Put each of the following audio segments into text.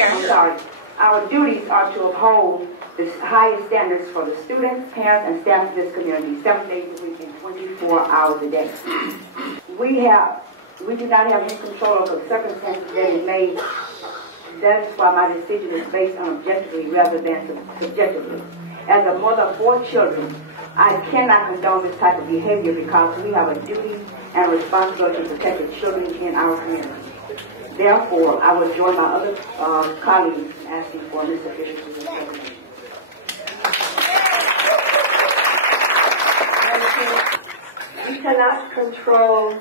I'm sorry. Our duties are to uphold the highest standards for the students, parents, and staff of this community, 7 days a week and 24 hours a day. We do not have any control over the circumstances that it made. That is why my decision is based on objectively rather than subjectively. As a mother of 4 children, I cannot condone this type of behavior because we have a duty and responsibility to protect the children in our community. Therefore, I will join my other colleagues in asking for Mr. Fisher's resignation. We cannot control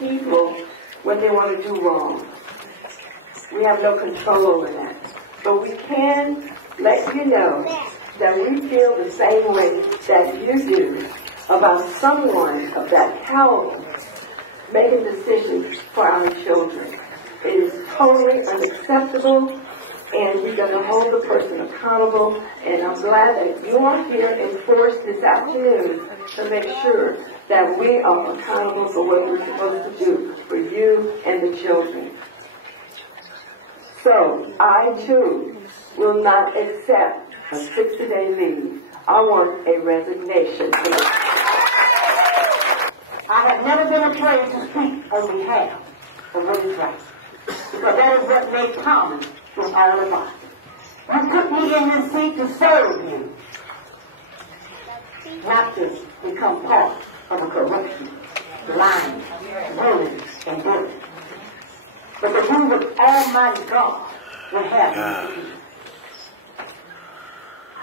people when they want to do wrong. We have no control over that. But we can let you know that we feel the same way that you do about someone of that caliber making decisions for our children. It is totally unacceptable, and we're going to hold the person accountable. And I'm glad that you are here in force this afternoon to make sure that we are accountable for what we're supposed to do for you and the children. So, I too will not accept a 60-day leave. I want a resignation. I have never been afraid to speak on behalf of what is right, because that is what made common with all of us. You put me in this seat to serve you, not to become part of a corruption, lying, bullying, and bullying. But to do what Almighty God will have me to do.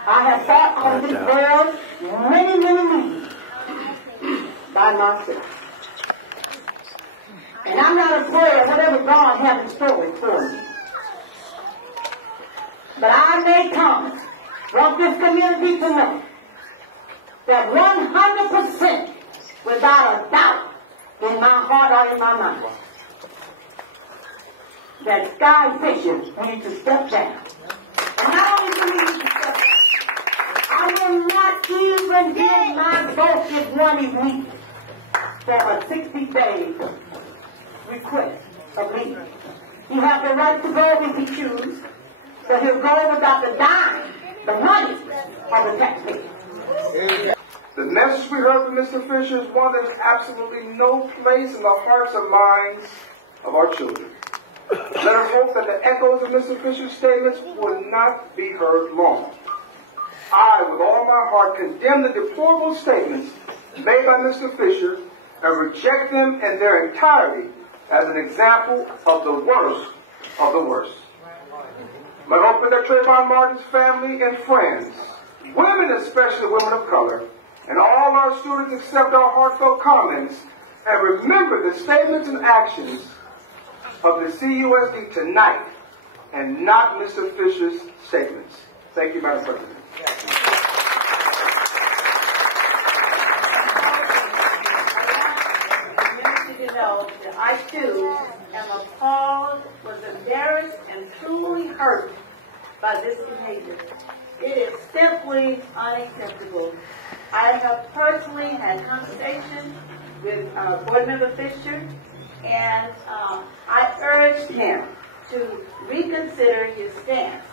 I have fought on this world many, many years by myself. And I'm not afraid of whatever God has in store for me. But I may come, want this community to know that 100% without a doubt in my heart or in my mind, that Skyy Fisher needs to step down. And not only do he need to step down, I will not even give my vote if one is needed for a 60-day request of leave. He has the right to go if he chooses, but he'll go without the dime, the money of the taxpayer. The message we heard from Mr. Fisher is one that has absolutely no place in the hearts and minds of our children. Let us hope that the echoes of Mr. Fisher's statements will not be heard long. I, with all my heart, condemn the deplorable statements made by Mr. Fisher and reject them in their entirety as an example of the worst of the worst. But I hope that Trayvon Martin's family and friends, women especially women of color, and all our students accept our heartfelt comments and remember the statements and actions of the CUSD tonight and not Mr. Fisher's statements. Thank you, Madam President. I too am appalled, was embarrassed, and truly hurt by this behavior. It is simply unacceptable. I have personally had conversations with Board Member Fisher, and I urged him to reconsider his stance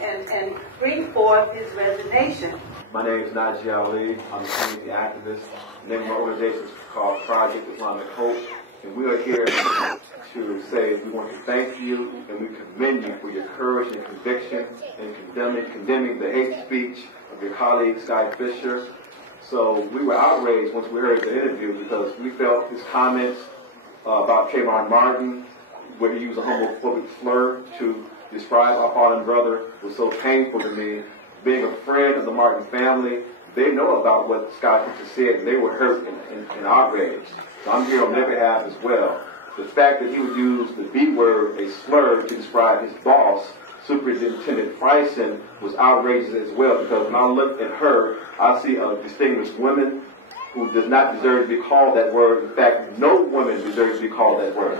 and bring forth his resignation. My name is Najee Ali. I'm a community activist. The name of my organization is called Project Islamic Hope. And we are here to say we want to thank you and we commend you for your courage and conviction in condemning the hate speech of your colleague, Skyy Fisher. So we were outraged once we heard the interview because we felt his comments about Trayvon Martin, where he used a homophobic slur to describe our fallen brother, was so painful to me. Being a friend of the Martin family, they know about what Skyy Fisher said, and they were hurt and outraged. So I'm here on their behalf as well. The fact that he would use the B word, a slur, to describe his boss, Superintendent Bryson, was outrageous as well, because when I look at her, I see a distinguished woman who does not deserve to be called that word. In fact, no woman deserves to be called that word.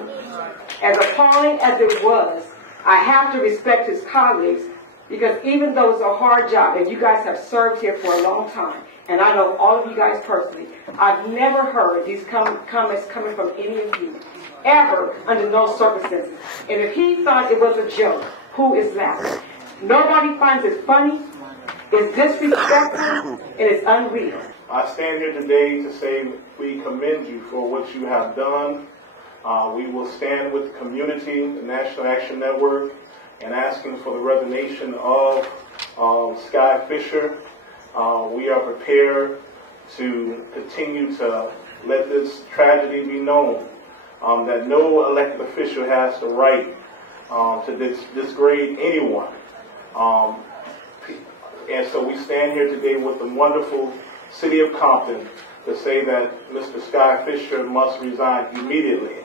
As appalling as it was, I have to respect his colleagues, because even though it's a hard job, and you guys have served here for a long time, and I know all of you guys personally, I've never heard these comments coming from any of you. ever, under no circumstances. And if he thought it was a joke, who is laughing? Nobody finds it funny. It's disrespectful, and it's unreal. I stand here today to say we commend you for what you have done. We will stand with the community, the National Action Network, and asking for the resignation of Skyy Fisher. We are prepared to continue to let this tragedy be known, that no elected official has the right to disgrade anyone. And so we stand here today with the wonderful city of Compton to say that Mr. Skyy Fisher must resign immediately.